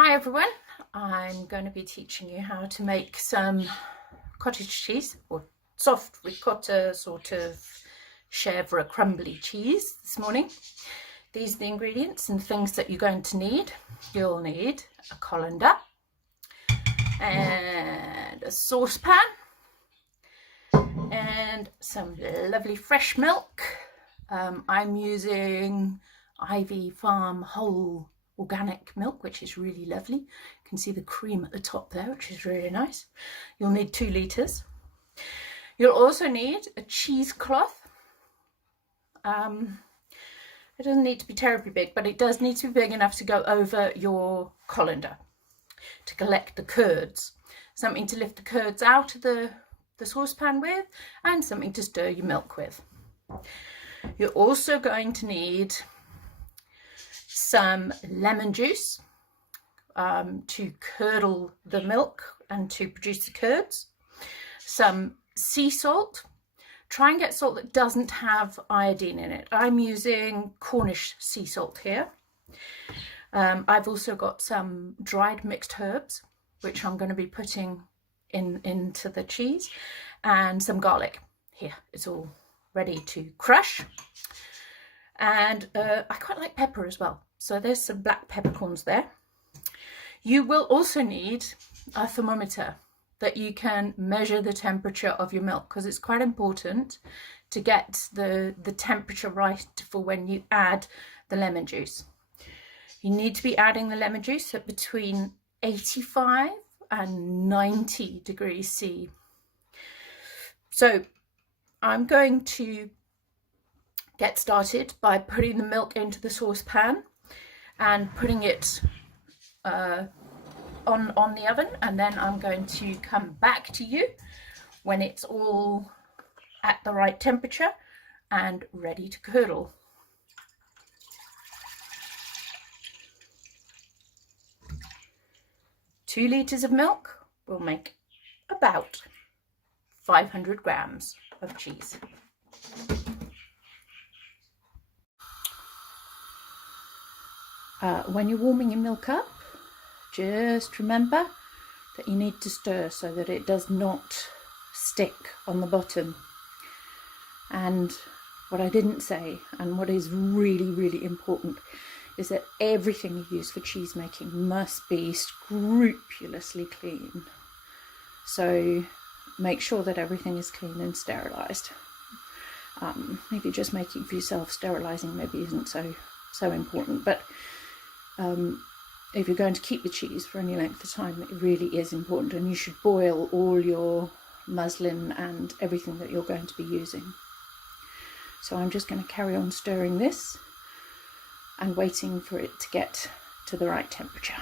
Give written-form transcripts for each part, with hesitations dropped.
Hi everyone, I'm going to be teaching you how to make some cottage cheese or soft ricotta sort of chevre crumbly cheese this morning. These are the ingredients and things that you're going to need. You'll need a colander and a saucepan and some lovely fresh milk. I'm using Ivy Farm whole organic milk, which is really lovely. You can see the cream at the top there, which is really nice. You'll need 2 litres. You'll also need a cheesecloth. It doesn't need to be terribly big, but it does need to be big enough to go over your colander to collect the curds. Something to lift the curds out of the saucepan with, and something to stir your milk with. You're also going to need some lemon juice to curdle the milk and to produce the curds. Some sea salt. Try and get salt that doesn't have iodine in it. I'm using Cornish sea salt here. I've also got some dried mixed herbs, which I'm going to be putting into the cheese, and some garlic. Here, it's all ready to crush. And I quite like pepper as well, so there's some black peppercorns there. You will also need a thermometer that you can measure the temperature of your milk, because it's quite important to get the temperature right for when you add the lemon juice. You need to be adding the lemon juice at between 85 and 90 degrees C. So I'm going to get started by putting the milk into the saucepan and putting it on the oven, and then I'm going to come back to you when it's all at the right temperature and ready to curdle. Two litres of milk will make about 500 grams of cheese. When you're warming your milk up, just remember that you need to stir so that it does not stick on the bottom. And what I didn't say, and what is really, really important, is that everything you use for cheese making must be scrupulously clean. So make sure that everything is clean and sterilised. If you're just making for yourself, sterilising maybe isn't so important, but if you're going to keep the cheese for any length of time, it really is important, and you should boil all your muslin and everything that you're going to be using. So I'm just going to carry on stirring this and waiting for it to get to the right temperature.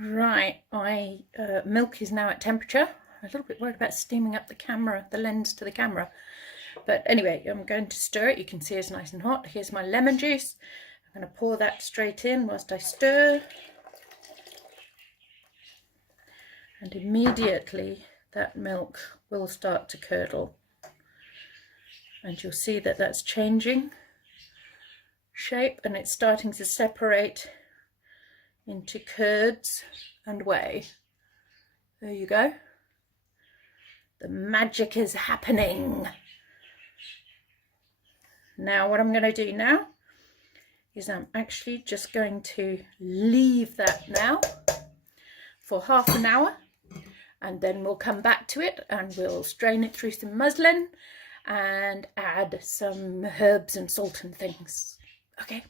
Right, my milk is now at temperature. I'm a little bit worried about steaming up the lens to the camera. But anyway, I'm going to stir it. You can see it's nice and hot. Here's my lemon juice. I'm going to pour that straight in whilst I stir. And immediately that milk will start to curdle. And you'll see that that's changing shape, and it's starting to separate into curds and whey. There you go. The magic is happening. Now what I'm going to do now is I'm actually just going to leave that now for half an hour, and then we'll come back to it and we'll strain it through some muslin and add some herbs and salt and things. Okay.